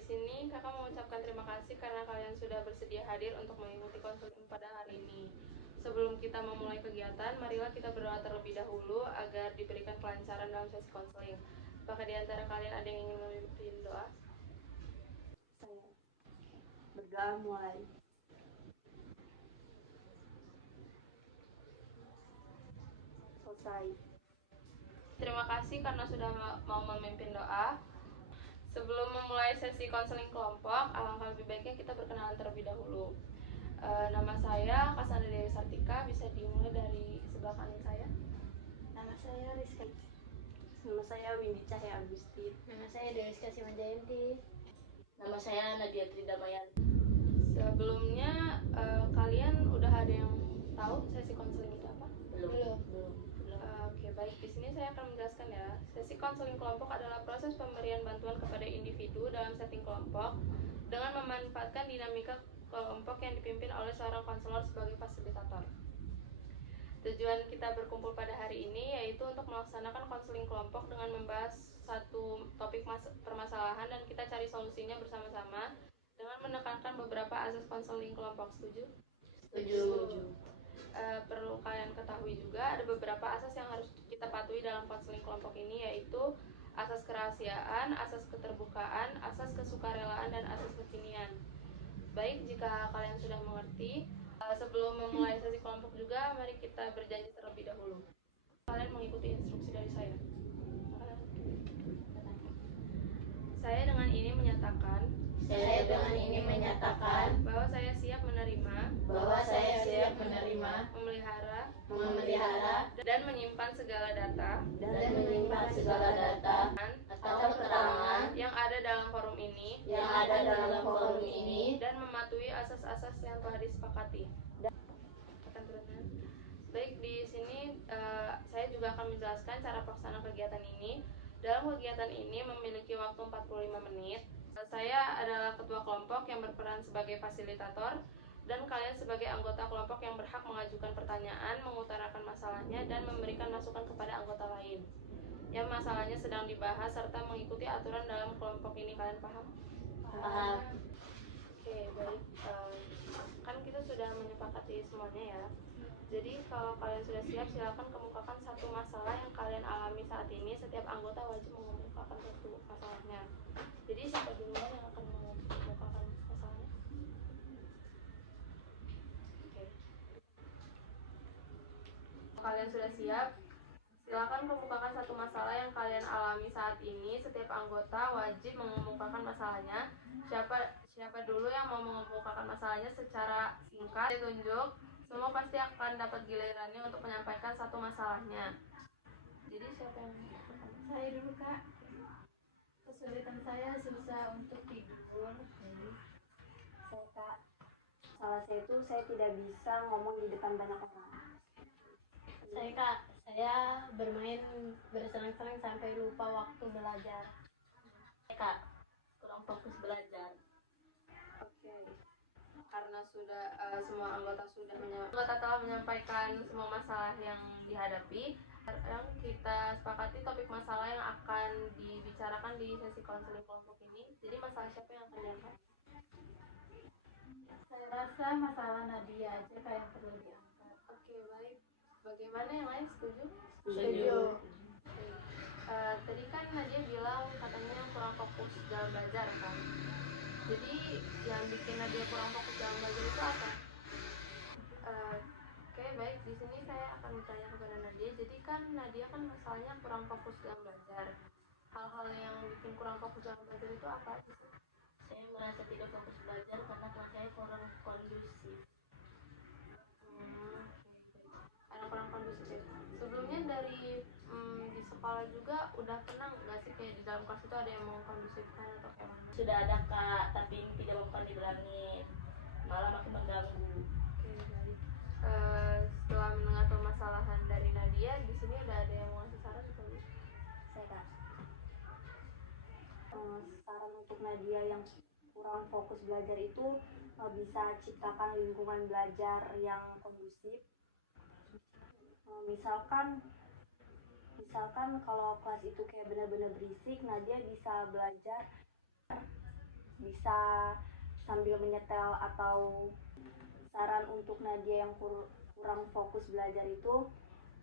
Di sini kakak mengucapkan terima kasih karena kalian sudah bersedia hadir untuk mengikuti konseling pada hari ini. Sebelum kita memulai kegiatan, marilah kita berdoa terlebih dahulu agar diberikan kelancaran dalam sesi konseling. Apakah di antara kalian ada yang ingin memimpin doa? Saya berdoa mulai. Selesai. Terima kasih karena sudah mau memimpin doa. Sebelum memulai sesi konseling kelompok, alangkah lebih baiknya kita berkenalan terlebih dahulu. Nama saya Kasanda Dewi Sartika, bisa dimulai dari sebelah kanan saya. Nama saya Rizka. Nama saya Windy Cahya Agustin. Nama saya Dewiska Simanjayanti. Nama saya Nadia Tridamayan. Sebelumnya kalian udah ada yang tahu sesi konseling itu apa? Belum. Oke, baik. Di sini saya akan menjelaskan ya. Sesi konseling kelompok adalah proses pemberian bantuan kepada individu dalam setting kelompok dengan memanfaatkan dinamika kelompok yang dipimpin oleh seorang konselor sebagai fasilitator. Tujuan kita berkumpul pada hari ini yaitu untuk melaksanakan konseling kelompok dengan membahas satu topik permasalahan dan kita cari solusinya bersama-sama dengan menekankan beberapa asas konseling kelompok. Setuju? Setuju. Perlu kalian ketahui juga ada beberapa asas yang harus kita patuhi dalam konseling kelompok ini, yaitu asas kerahasiaan, asas keterbukaan, asas kesukarelaan, dan asas kekinian. Baik, jika kalian sudah mengerti, sebelum memulai sesi kelompok juga, mari kita berjanji terlebih dahulu. Kalian mengikuti instruksi dari saya. Saya dengan ini menyatakan bahwa saya siap menerima, memelihara, dan menyimpan segala data atau keterangan yang ada dalam forum ini dan mematuhi asas-asas yang telah disepakati. Baik, di sini saya juga akan menjelaskan cara pelaksanaan kegiatan ini. Dalam kegiatan ini memiliki waktu 45 menit. Saya adalah ketua kelompok yang berperan sebagai fasilitator dan kalian sebagai anggota kelompok yang berhak mengajukan pertanyaan, mengutarakan masalahnya, dan memberikan masukan kepada anggota lain yang masalahnya sedang dibahas serta mengikuti aturan dalam kelompok ini. Kalian paham? Paham. Oke, baik. Kan kita sudah menyepakati semuanya ya. Jadi kalau kalian sudah siap, silakan kemukakan satu masalah yang kalian alami saat ini. Setiap anggota wajib mengemukakan satu masalahnya. Jadi siapa duluan yang akan mengemukakan masalahnya? Oke. Kalian sudah siap? Silakan kemukakan satu masalah yang kalian alami saat ini. Setiap anggota wajib mengemukakan masalahnya. Siapa dulu yang mau mengemukakan masalahnya secara singkat ditunjuk. Semua pasti akan dapat gilirannya untuk menyampaikan satu masalahnya. Jadi siapa yang Saya dulu, Kak. Kesulitan saya susah untuk tidur. Saya Kak. Salah saya itu saya tidak bisa ngomong di depan banyak orang. Saya, Kak. Saya bermain bersenang-senang sampai lupa waktu belajar. Kak, kurang fokus belajar. Oke. Karena sudah semua anggota telah menyampaikan semua masalah yang dihadapi, yang kita sepakati topik masalah yang akan dibicarakan di sesi konseling kelompok ini. Jadi masalah siapa yang akan diangkat? Saya rasa masalah Nadia aja Kak yang perlu diangkat. Oke, baik. Bagaimana yang lain, setuju? Setuju. Tadi kan Nadia bilang katanya kurang fokus dalam belajar kan. Jadi yang bikin Nadia kurang fokus dalam belajar itu apa? Oke, baik. Di sini saya akan bertanya kepada Nadia. Jadi kan Nadia kan masalahnya kurang fokus dalam belajar. Hal-hal yang bikin kurang fokus dalam belajar itu apa sih? Saya merasa tidak fokus belajar karena kelas saya kurang kondusif. Karena kurang kondusif. Sebelumnya dari di sekolah juga udah pernah nggak sih kayak di dalam kelas itu ada yang mengkondusifkan atau kayak mana? Sudah ada Kak, tapi tidak mempan dibilangin. Malah makin mengganggu. Oke, baik. Setelah mendengar permasalahan dari Nadia, di sini ada yang mau ngasih saran atau enggak? Saya Kak. Saran untuk Nadia yang kurang fokus belajar itu bisa ciptakan lingkungan belajar yang kondusif. Misalkan kalau kelas itu kayak benar-benar berisik, Nadia bisa belajar bisa sambil menyetel. Atau saran untuk Nadia yang kurang fokus belajar itu,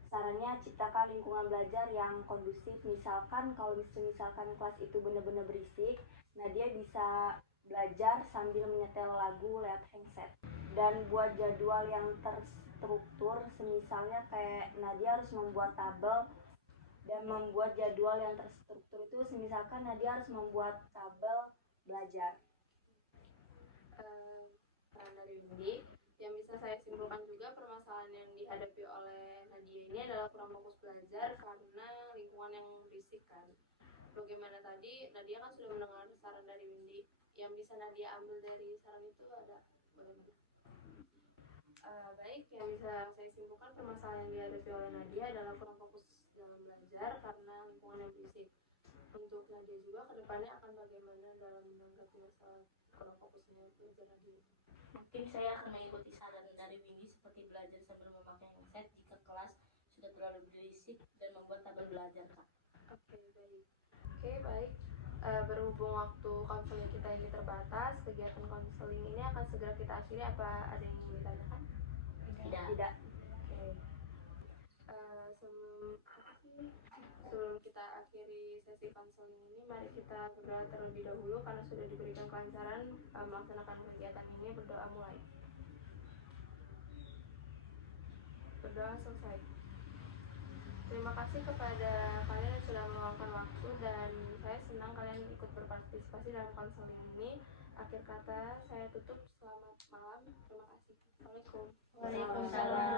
sarannya ciptakan lingkungan belajar yang kondusif. Misalkan kalau misalkan kelas itu benar-benar berisik, Nadia bisa belajar sambil menyetel lagu lewat handset. Dan buat jadwal yang terstruktur, semisalnya kayak Nadia harus membuat tabel dan membuat jadwal yang terstruktur itu, semisalkan Nadia harus membuat tabel belajar. Saran dari Windy, yang bisa saya simpulkan juga, permasalahan yang dihadapi oleh Nadia ini adalah kurang fokus belajar karena lingkungan yang berisik kan. Bagaimana tadi, Nadia kan sudah mendengar saran dari Windy. Yang bisa Nadia ambil dari saran itu ada bagaimana? Baik, yang bisa saya simpulkan, permasalahan yang dihadapi oleh Nadia adalah kurang fokus dalam belajar karena lingkungan yang berisik. Untuk Nadia juga kedepannya akan bagaimana dalam menanggapi masalah kurang fokusnya belajar Nadia? Mungkin saya akan mengikuti saran dari Windy seperti belajar sambil memakai headset jika kelas sudah terlalu berisik dan membuat tabel belajar, Kak. Oke, baik. Berhubung waktu konseling kita ini terbatas, kegiatan konseling ini akan segera kita akhiri. Apa ada yang ingin ditanyakan? Tidak. Oke. Sebelum kita akhiri sesi konseling ini, mari kita berdoa terlebih dahulu karena sudah diberikan kelancaran melaksanakan kegiatan ini. Berdoa mulai. Berdoa selesai. Terima kasih kepada kalian yang sudah meluangkan waktu, dan saya senang kalian ikut berpartisipasi dalam konseling ini. Akhir kata saya tutup. Selamat malam. Terima kasih. Assalamualaikum. Waalaikumsalam.